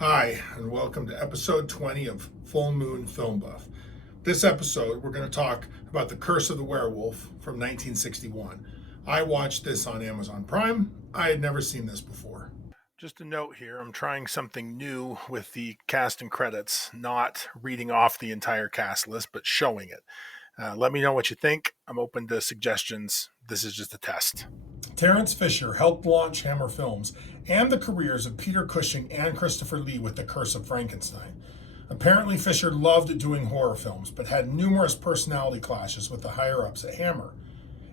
Hi, and welcome to episode 20 of Full Moon Film Buff. This episode, we're going to talk about The Curse of the Werewolf from 1961. I watched this on Amazon Prime. I had never seen this before. Just a note here, I'm trying something new with the cast and credits, not reading off the entire cast list, but showing it. Let me know what you think. I'm open to suggestions. This is just a test. Terence Fisher helped launch Hammer Films and the careers of Peter Cushing and Christopher Lee with The Curse of Frankenstein. Apparently, Fisher loved doing horror films, but had numerous personality clashes with the higher-ups at Hammer.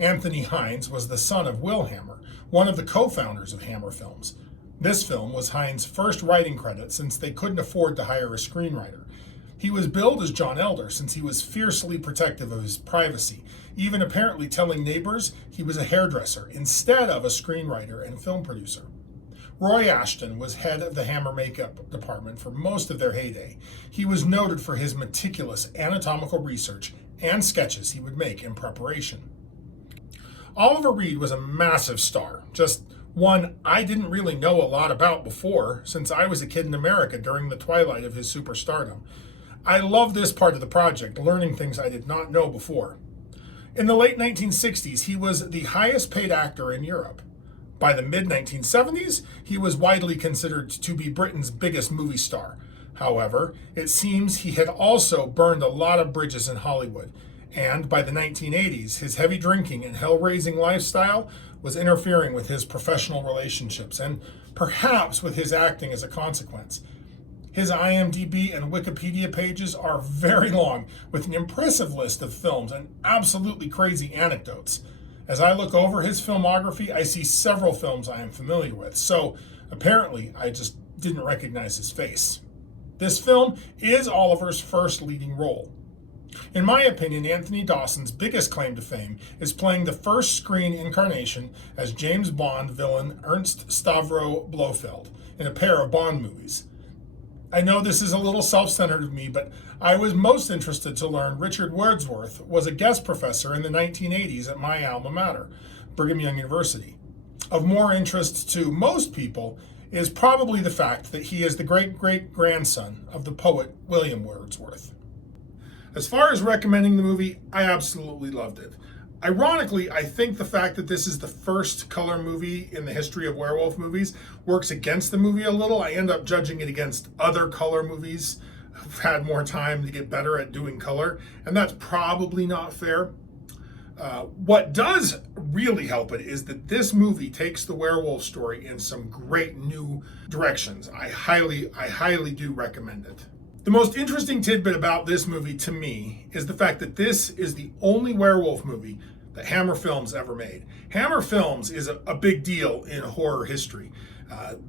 Anthony Hines was the son of Will Hammer, one of the co-founders of Hammer Films. This film was Hines' first writing credit since they couldn't afford to hire a screenwriter. He was billed as John Elder since he was fiercely protective of his privacy, even apparently telling neighbors he was a hairdresser instead of a screenwriter and film producer. Roy Ashton was head of the Hammer makeup department for most of their heyday. He was noted for his meticulous anatomical research and sketches he would make in preparation. Oliver Reed was a massive star, just one I didn't really know a lot about before, since I was a kid in America during the twilight of his superstardom. I love this part of the project, learning things I did not know before. In the late 1960s, he was the highest paid actor in Europe. By the mid-1970s, he was widely considered to be Britain's biggest movie star. However, it seems he had also burned a lot of bridges in Hollywood, and by the 1980s, his heavy drinking and hell-raising lifestyle was interfering with his professional relationships and perhaps with his acting as a consequence. His IMDb and Wikipedia pages are very long, with an impressive list of films and absolutely crazy anecdotes. As I look over his filmography, I see several films I am familiar with, so apparently I just didn't recognize his face. This film is Oliver's first leading role. In my opinion, Anthony Dawson's biggest claim to fame is playing the first screen incarnation as James Bond villain Ernst Stavro Blofeld in a pair of Bond movies. I know this is a little self-centered of me, but I was most interested to learn Richard Wordsworth was a guest professor in the 1980s at my alma mater, Brigham Young University. Of more interest to most people is probably the fact that he is the great-great-grandson of the poet William Wordsworth. As far as recommending the movie, I absolutely loved it. Ironically, I think the fact that this is the first color movie in the history of werewolf movies works against the movie a little. I end up judging it against other color movies who've had more time to get better at doing color, and that's probably not fair. What does really help it is that this movie takes the werewolf story in some great new directions. I highly do recommend it. The most interesting tidbit about this movie to me is the fact that this is the only werewolf movie that Hammer Films ever made. Hammer Films is a big deal in horror history.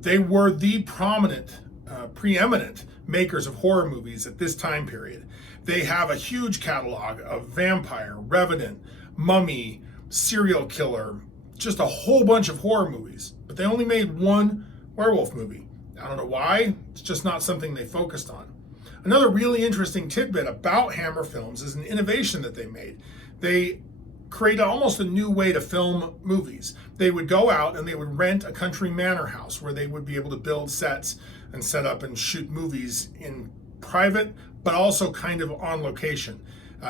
They were the preeminent makers of horror movies at this time period. They have a huge catalog of vampire, revenant, mummy, serial killer, just a whole bunch of horror movies. But they only made one werewolf movie. I don't know why. It's just not something they focused on. Another really interesting tidbit about Hammer Films is an innovation that they made. They created almost a new way to film movies. They would go out and they would rent a country manor house where they would be able to build sets and set up and shoot movies in private, but also kind of on location.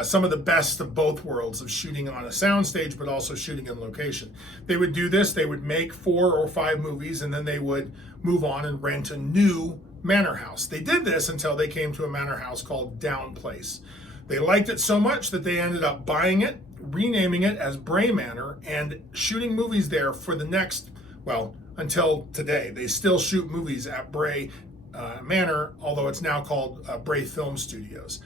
Some of the best of both worlds of shooting on a soundstage, but also shooting in location. They would do this, they would make 4 or 5 movies, and then they would move on and rent a new manor house. They did this until they came to a manor house called Down Place. They liked it so much that they ended up buying it, renaming it as Bray Manor, and shooting movies there for the next, until today. They still shoot movies at Bray Manor, although it's now called Bray Film Studios.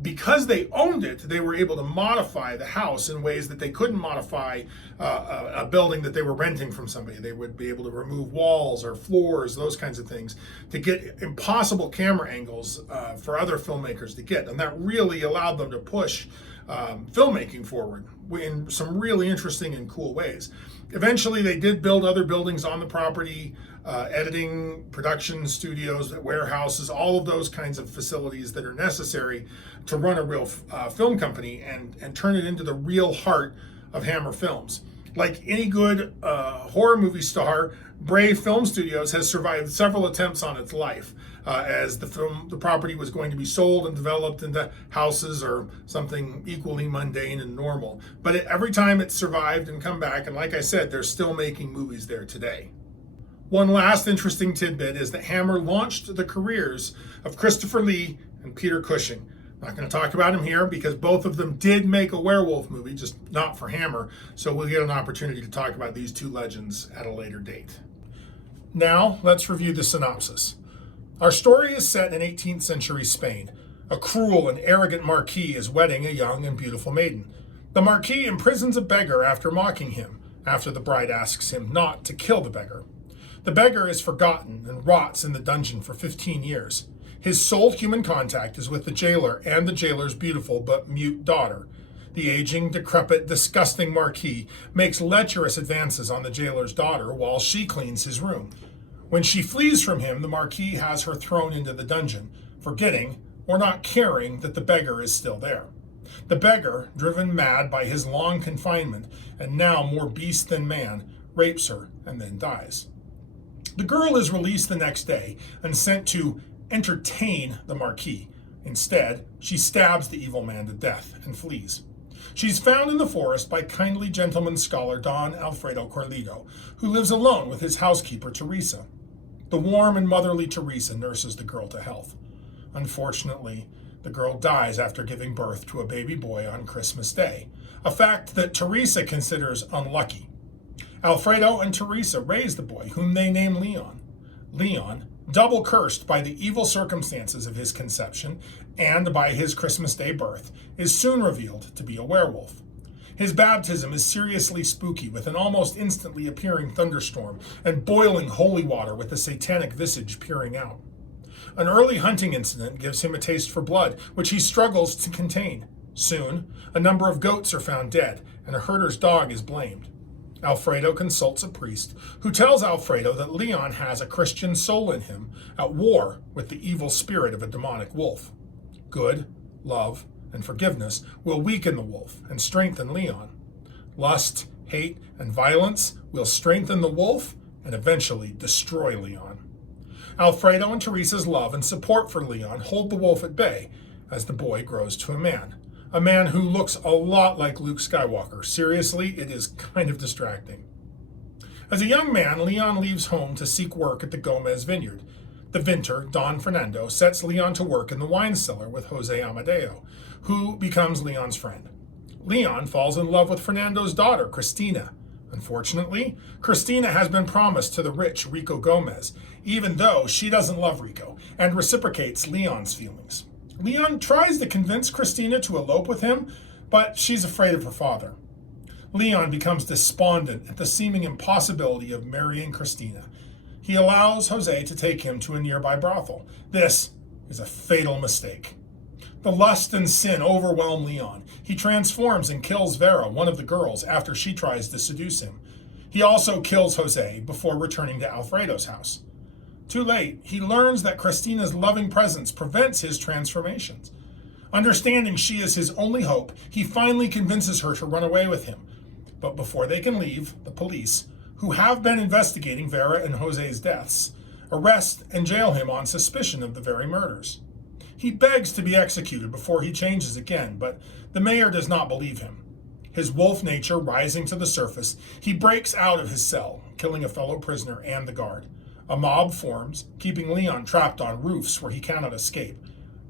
Because they owned it, they were able to modify the house in ways that they couldn't modify a building that they were renting from somebody. They would be able to remove walls or floors, those kinds of things, to get impossible camera angles for other filmmakers to get. And that really allowed them to push filmmaking forward in some really interesting and cool ways. Eventually, they did build other buildings on the property, editing, production studios, warehouses, all of those kinds of facilities that are necessary to run a real film company and turn it into the real heart of Hammer Films. Like any good horror movie star, Brave Film Studios has survived several attempts on its life, as the property was going to be sold and developed into houses or something equally mundane and normal. But every time it's survived and come back, and like I said, they're still making movies there today. One last interesting tidbit is that Hammer launched the careers of Christopher Lee and Peter Cushing. I'm not going to talk about him here because both of them did make a werewolf movie, just not for Hammer, so we'll get an opportunity to talk about these two legends at a later date. Now, let's review the synopsis. Our story is set in 18th century Spain. A cruel and arrogant marquis is wedding a young and beautiful maiden. The marquis imprisons a beggar after mocking him, after the bride asks him not to kill the beggar. The beggar is forgotten and rots in the dungeon for 15 years. His sole human contact is with the jailer and the jailer's beautiful but mute daughter. The aging, decrepit, disgusting marquis makes lecherous advances on the jailer's daughter while she cleans his room. When she flees from him, the marquis has her thrown into the dungeon, forgetting or not caring that the beggar is still there. The beggar, driven mad by his long confinement and now more beast than man, rapes her and then dies. The girl is released the next day and sent to entertain the marquis. Instead, she stabs the evil man to death and flees. She's found in the forest by kindly gentleman scholar Don Alfredo Corlido, who lives alone with his housekeeper Teresa. The warm and motherly Teresa nurses the girl to health. Unfortunately, the girl dies after giving birth to a baby boy on Christmas Day, a fact that Teresa considers unlucky. Alfredo and Teresa raise the boy, whom they name Leon. Leon, double cursed by the evil circumstances of his conception and by his Christmas Day birth, is soon revealed to be a werewolf. His baptism is seriously spooky, with an almost instantly appearing thunderstorm and boiling holy water with a satanic visage peering out. An early hunting incident gives him a taste for blood, which he struggles to contain. Soon, a number of goats are found dead, and a herder's dog is blamed. Alfredo consults a priest, who tells Alfredo that Leon has a Christian soul in him, at war with the evil spirit of a demonic wolf. Good, love, and forgiveness will weaken the wolf and strengthen Leon. Lust, hate, and violence will strengthen the wolf and eventually destroy Leon. Alfredo and Teresa's love and support for Leon hold the wolf at bay as the boy grows to a man who looks a lot like Luke Skywalker. Seriously, it is kind of distracting. As a young man, Leon leaves home to seek work at the Gomez vineyard. The vintner, Don Fernando, sets Leon to work in the wine cellar with Jose Amadeo, who becomes Leon's friend. Leon falls in love with Fernando's daughter, Cristina. Unfortunately, Cristina has been promised to the rich Rico Gomez, even though she doesn't love Rico and reciprocates Leon's feelings. Leon tries to convince Cristina to elope with him, but she's afraid of her father. Leon becomes despondent at the seeming impossibility of marrying Cristina. He allows Jose to take him to a nearby brothel. This is a fatal mistake. The lust and sin overwhelm Leon. He transforms and kills Vera, one of the girls, after she tries to seduce him. He also kills Jose before returning to Alfredo's house. Too late, he learns that Cristina's loving presence prevents his transformations. Understanding she is his only hope, he finally convinces her to run away with him. But before they can leave, the police, who have been investigating Vera and Jose's deaths, arrest and jail him on suspicion of the very murders. He begs to be executed before he changes again, but the mayor does not believe him. His wolf nature rising to the surface, he breaks out of his cell, killing a fellow prisoner and the guard. A mob forms, keeping Leon trapped on roofs where he cannot escape.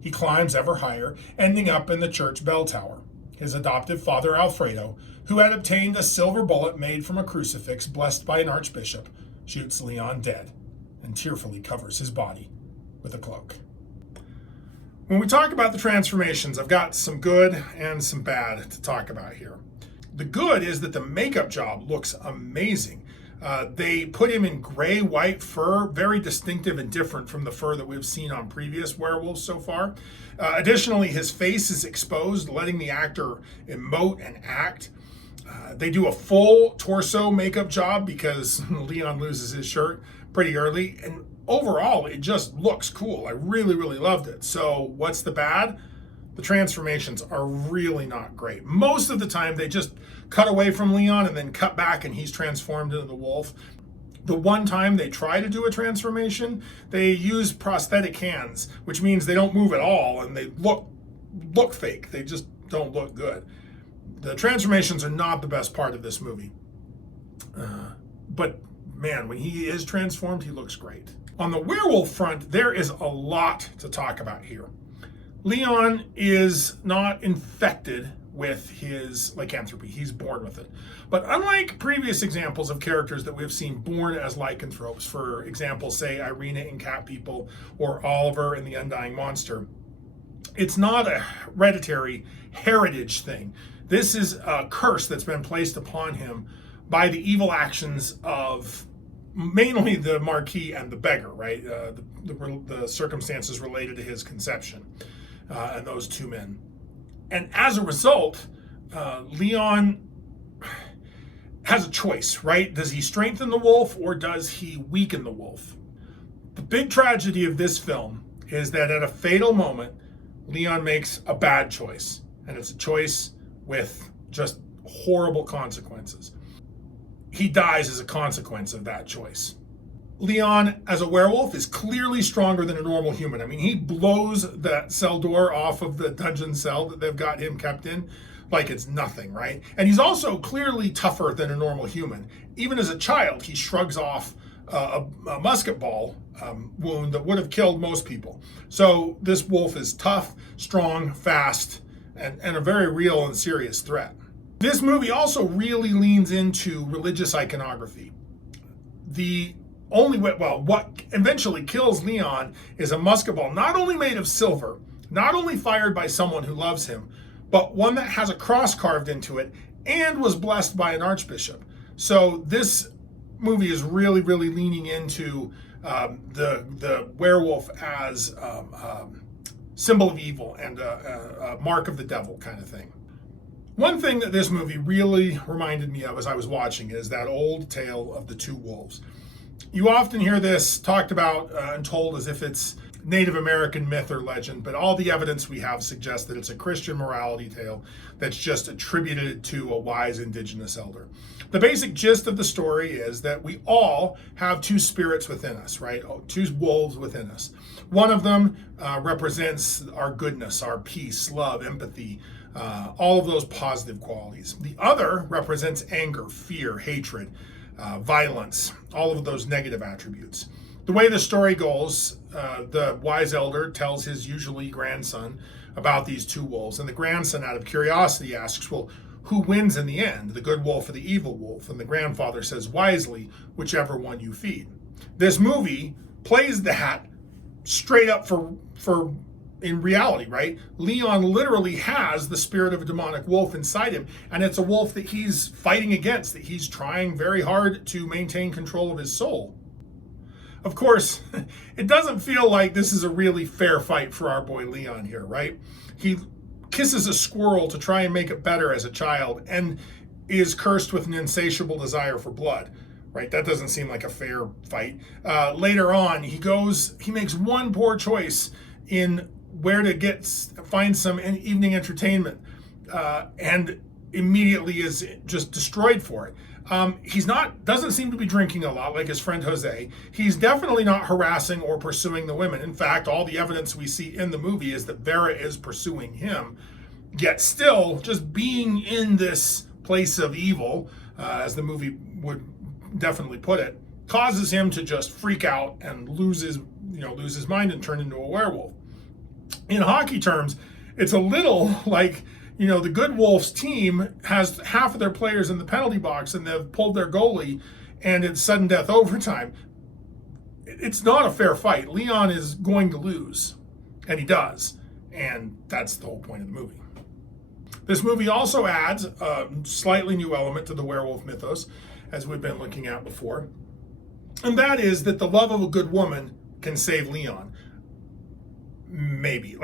He climbs ever higher, ending up in the church bell tower. His adoptive father, Alfredo, who had obtained a silver bullet made from a crucifix blessed by an archbishop, shoots Leon dead and tearfully covers his body with a cloak. When we talk about the transformations, I've got some good and some bad to talk about here. The good is that the makeup job looks amazing. They put him in gray-white fur, very distinctive and different from the fur that we've seen on previous werewolves so far. Additionally, his face is exposed, letting the actor emote and act. They do a full torso makeup job because Leon loses his shirt pretty early. And overall, it just looks cool. I really, really loved it. So what's the bad? the transformations are really not great. Most of the time, they just cut away from Leon and then cut back and he's transformed into the wolf. The one time they try to do a transformation, they use prosthetic hands, which means they don't move at all and they look fake. They just don't look good. The transformations are not the best part of this movie. But man, when he is transformed, he looks great. On the werewolf front, there is a lot to talk about here. Leon is not infected with his lycanthropy. He's born with it. But unlike previous examples of characters that we've seen born as lycanthropes, for example, say Irina in Cat People or Oliver in The Undying Monster, it's not a hereditary heritage thing. This is a curse that's been placed upon him by the evil actions of mainly the Marquis and the beggar, right? The circumstances related to his conception and those two men. And as a result, Leon has a choice, right? Does he strengthen the wolf or does he weaken the wolf? The big tragedy of this film is that at a fatal moment, Leon makes a bad choice, and it's a choice with just horrible consequences. He dies as a consequence of that choice. Leon, as a werewolf, is clearly stronger than a normal human. I mean, he blows that cell door off of the dungeon cell that they've got him kept in like it's nothing, right? And he's also clearly tougher than a normal human. Even as a child, he shrugs off a musket ball wound that would have killed most people. So this wolf is tough, strong, fast, and a very real and serious threat. This movie also really leans into religious iconography. The only way, well, what eventually kills Leon is a musket ball, not only made of silver, not only fired by someone who loves him, but one that has a cross carved into it and was blessed by an archbishop. So this movie is really, really leaning into the werewolf as symbol of evil and a mark of the devil kind of thing. One thing that this movie really reminded me of as I was watching is that old tale of the two wolves. You often hear this talked about and told as if it's Native American myth or legend, but all the evidence we have suggests that it's a Christian morality tale that's just attributed to a wise indigenous elder. The basic gist of the story is that we all have two spirits within us, right? Two wolves within us. One of them represents our goodness, our peace, love, empathy, all of those positive qualities. The other represents anger, fear, hatred, violence, all of those negative attributes. The way the story goes, the wise elder tells his usually grandson about these two wolves, and the grandson, out of curiosity, asks, well, who wins in the end, the good wolf or the evil wolf? And the grandfather says wisely, whichever one you feed. This movie plays that straight up for in reality, right? Leon literally has the spirit of a demonic wolf inside him, and it's a wolf that he's fighting against, that he's trying very hard to maintain control of his soul. Of course, it doesn't feel like this is a really fair fight for our boy Leon here, right? He kisses a squirrel to try and make it better as a child and is cursed with an insatiable desire for blood, right? That doesn't seem like a fair fight. Later on, he makes one poor choice in where to find some evening entertainment and immediately is just destroyed for it. Doesn't seem to be drinking a lot like his friend Jose. He's definitely not harassing or pursuing the women. In fact, all the evidence we see in the movie is that Vera is pursuing him, yet still just being in this place of evil, as the movie would definitely put it, causes him to just freak out and lose his mind and turn into a werewolf. In hockey terms, it's a little like, the Good Wolves team has half of their players in the penalty box and they've pulled their goalie and it's sudden death overtime. It's not a fair fight. Leon is going to lose, and he does. And that's the whole point of the movie. This movie also adds a slightly new element to the werewolf mythos, as we've been looking at before. And that is that the love of a good woman can save Leon. Maybe.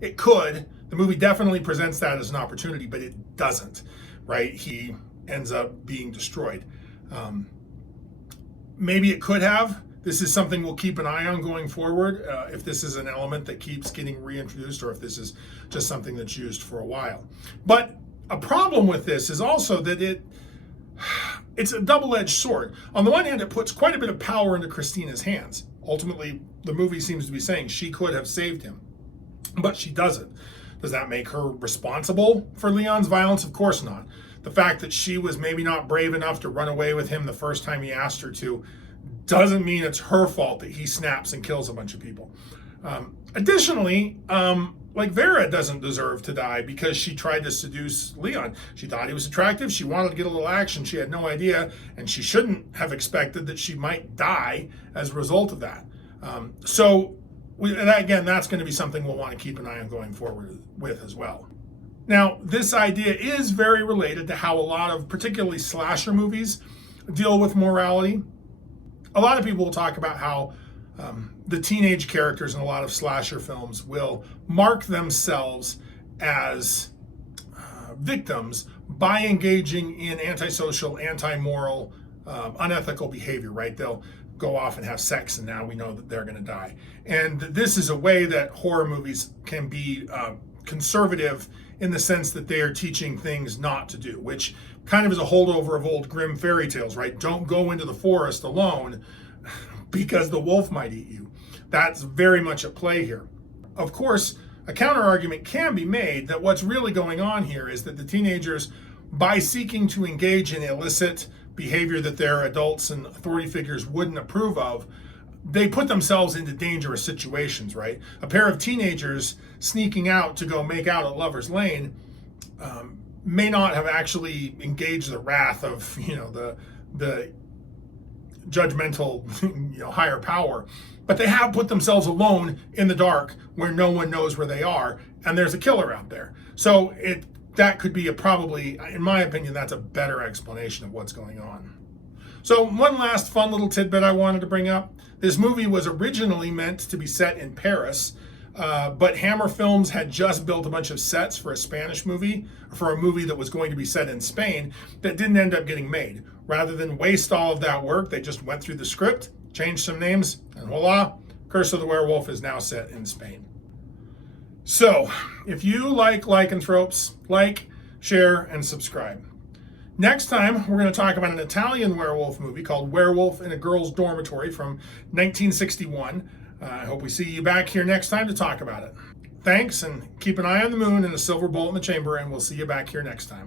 It could. The movie definitely presents that as an opportunity, but it doesn't, right? He ends up being destroyed. Maybe it could have. This is something we'll keep an eye on going forward, if this is an element that keeps getting reintroduced or if this is just something that's used for a while. But a problem with this is also that it's a double-edged sword. On the one hand, it puts quite a bit of power into Christina's hands. Ultimately, the movie seems to be saying she could have saved him, but she doesn't. Does that make her responsible for Leon's violence? Of course not. The fact that she was maybe not brave enough to run away with him the first time he asked her to doesn't mean it's her fault that he snaps and kills a bunch of people. Additionally, like Vera doesn't deserve to die because she tried to seduce Leon. She thought he was attractive. She wanted to get a little action. She had no idea, and she shouldn't have expected that she might die as a result of that. Again, that's going to be something we'll want to keep an eye on going forward with as well. Now, this idea is very related to how a lot of particularly slasher movies deal with morality. A lot of people will talk about how the teenage characters in a lot of slasher films will mark themselves as victims by engaging in antisocial, anti-moral, unethical behavior, right? They'll go off and have sex, and now we know that they're going to die. And this is a way that horror movies can be conservative in the sense that they are teaching things not to do, which kind of is a holdover of old grim fairy tales, right? Don't go into the forest alone because the wolf might eat you. That's very much at play here. Of course, a counter argument can be made that what's really going on here is that the teenagers, by seeking to engage in illicit behavior that their adults and authority figures wouldn't approve of, they put themselves into dangerous situations, right? A pair of teenagers sneaking out to go make out at Lover's Lane may not have actually engaged the wrath of, the judgmental, higher power, but they have put themselves alone in the dark where no one knows where they are, and there's a killer out there. So that could be probably, in my opinion, that's a better explanation of what's going on. So one last fun little tidbit I wanted to bring up. This movie was originally meant to be set in Paris, but Hammer Films had just built a bunch of sets for a Spanish movie, for a movie that was going to be set in Spain, that didn't end up getting made. Rather than waste all of that work, they just went through the script, changed some names, and voila, Curse of the Werewolf is now set in Spain. So, if you like lycanthropes, like, share, and subscribe. Next time, we're going to talk about an Italian werewolf movie called Werewolf in a Girl's Dormitory from 1961. I hope we see you back here next time to talk about it. Thanks, and keep an eye on the moon and a silver bullet in the chamber, and we'll see you back here next time.